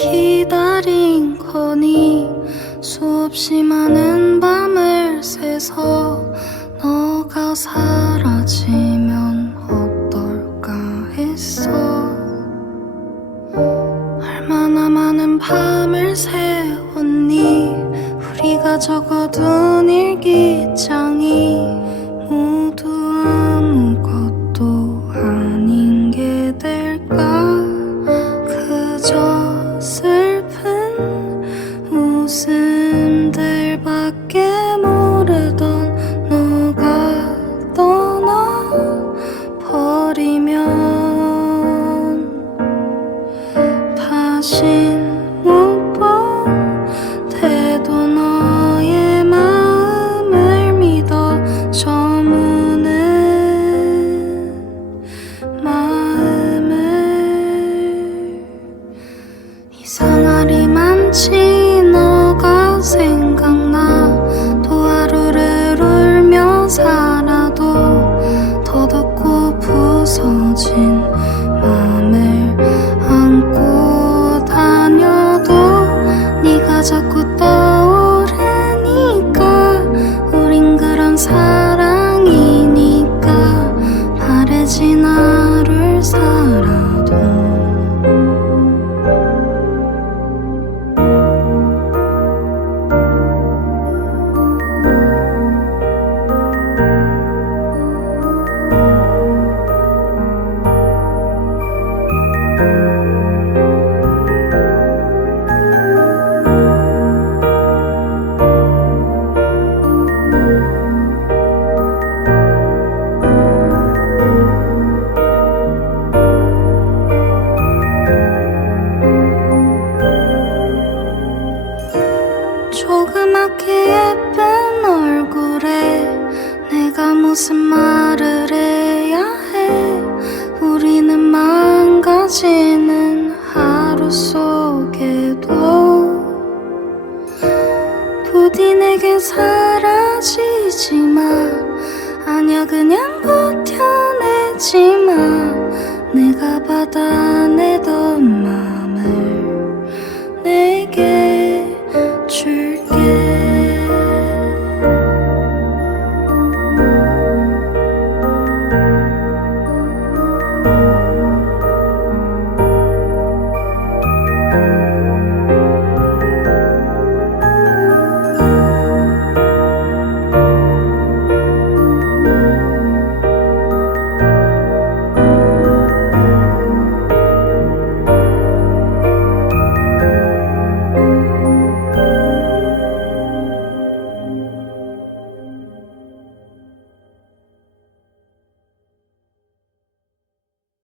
기다린 거니? 수없이 많은 밤을 새서 너가 사라지면 어떨까 했어. 얼마나 많은 밤을 새웠니? 우리가 적어둔 일기장이 pakai 자꾸 무슨 말을 해야 해? 우리는 망가지는 하루 속에도 부디 내게 사라지지 마 아냐 그냥 버텨내지 마 내가 받아내던 말